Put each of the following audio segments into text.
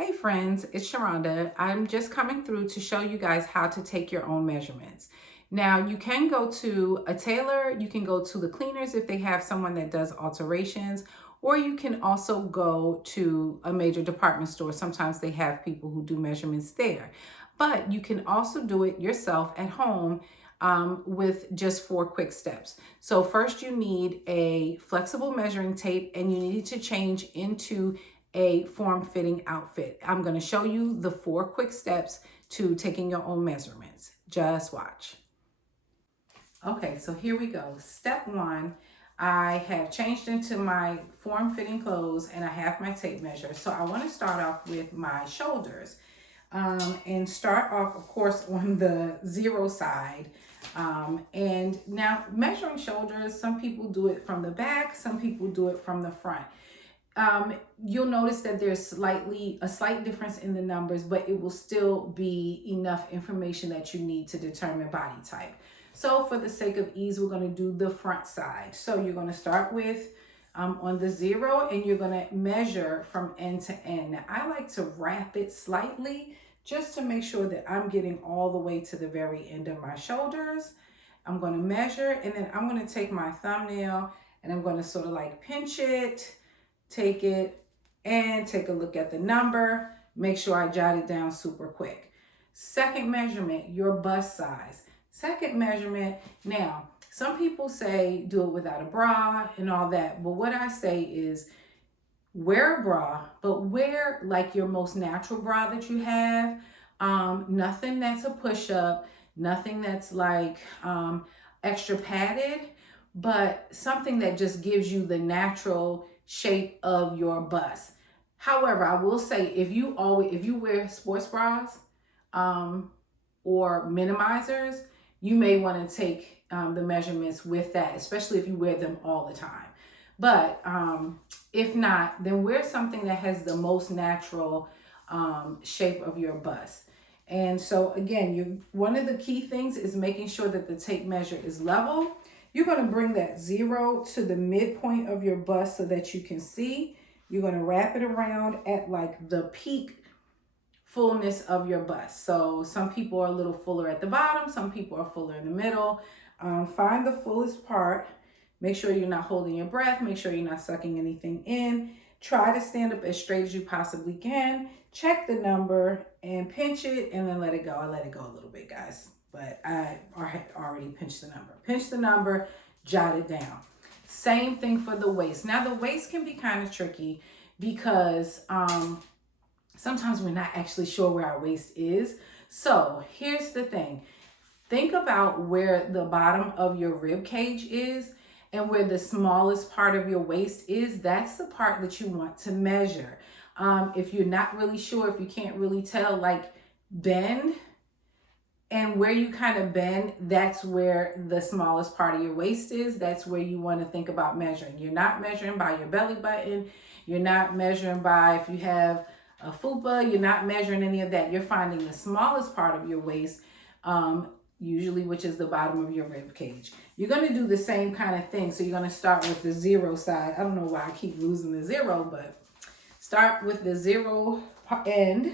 Hey friends, it's Sharonda. I'm just coming through to show you guys how to take your own measurements. Now, you can go to a tailor, you can go to the cleaners if they have someone that does alterations, or you can also go to a major department store. Sometimes they have people who do measurements there. But you can also do it yourself at home with just 4 quick steps. So first you need a flexible measuring tape and you need to change into a form-fitting outfit. I'm going to show you the 4 quick steps to taking your own measurements. Just watch. Okay, so here we go. Step one, I have changed into my form-fitting clothes and I have my tape measure. So I want to start off with my shoulders and start off, of course, on the 0 side. And now measuring shoulders, some people do it from the back, some people do it from the front. You'll notice that there's a slight difference in the numbers, but it will still be enough information that you need to determine body type. So for the sake of ease, we're going to do the front side. So you're going to start with on the 0 and you're going to measure from end to end. Now, I like to wrap it slightly just to make sure that I'm getting all the way to the very end of my shoulders. I'm going to measure and then I'm going to take my thumbnail and I'm going to sort of like pinch it, take it and take a look at the number. Make sure I jot it down super quick. Second measurement, your bust size. Second measurement, now, some people say do it without a bra and all that, but what I say is wear a bra, but wear like your most natural bra that you have. Nothing that's a push-up, nothing that's like extra padded, but something that just gives you the natural shape of your bust. However, I will say if you wear sports bras or minimizers, you may want to take the measurements with that, especially if you wear them all the time. But if not, then wear something that has the most natural shape of your bust. And so again, one of the key things is making sure that the tape measure is level. You're going to bring that 0 to the midpoint of your bust so that you can see. You're going to wrap it around at like the peak fullness of your bust. So some people are a little fuller at the bottom, some people are fuller in the middle. Find the fullest part. Make sure you're not holding your breath. Make sure you're not sucking anything in. Try to stand up as straight as you possibly can. Check the number and pinch it and then let it go. I let it go a little bit, guys, but I already pinched the number. Pinch the number, jot it down. Same thing for the waist. Now the waist can be kind of tricky because sometimes we're not actually sure where our waist is. So here's the thing. Think about where the bottom of your rib cage is and where the smallest part of your waist is. That's the part that you want to measure. If you're not really sure, if you can't really tell, like bend, and where you kind of bend, that's where the smallest part of your waist is. That's where you want to think about measuring. You're not measuring by your belly button. You're not measuring by if you have a fupa. You're not measuring any of that. You're finding the smallest part of your waist, usually, which is the bottom of your rib cage. You're going to do the same kind of thing. So you're going to start with the 0 side. I don't know why I keep losing the 0, but start with the 0 end.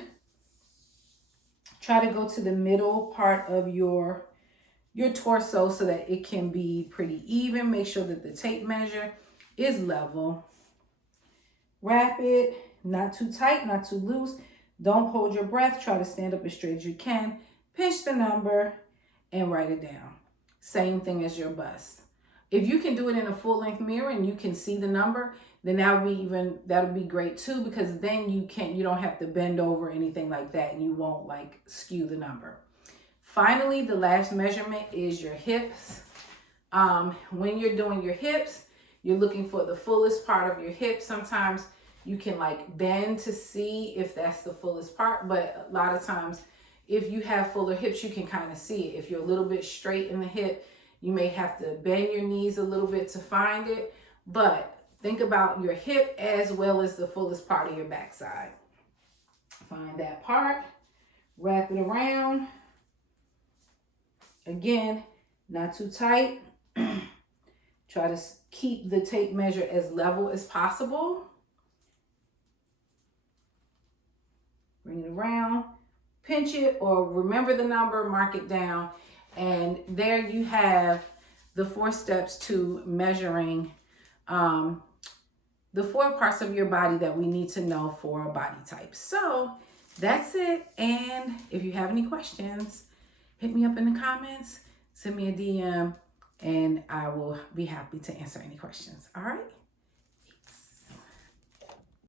Try to go to the middle part of your torso so that it can be pretty even. Make sure that the tape measure is level. Wrap it, not too tight, not too loose. Don't hold your breath. Try to stand up as straight as you can. Pinch the number and write it down. Same thing as your bust. If you can do it in a full-length mirror and you can see the number, then that'll be great too, because then you don't have to bend over or anything like that, and you won't like skew the number. Finally, the last measurement is your hips. When you're doing your hips, you're looking for the fullest part of your hips. Sometimes you can like bend to see if that's the fullest part, but a lot of times if you have fuller hips, you can kind of see it. If you're a little bit straight in the hip, you may have to bend your knees a little bit to find it, but think about your hip as well as the fullest part of your backside. Find that part, wrap it around. Again, not too tight. Try to keep the tape measure as level as possible. bring it around, pinch it, or remember the number, mark it down. And there you have the 4 steps to measuring the 4 parts of your body that we need to know for a body type. So that's it. And if you have any questions, hit me up in the comments, send me a DM, and I will be happy to answer any questions. All right.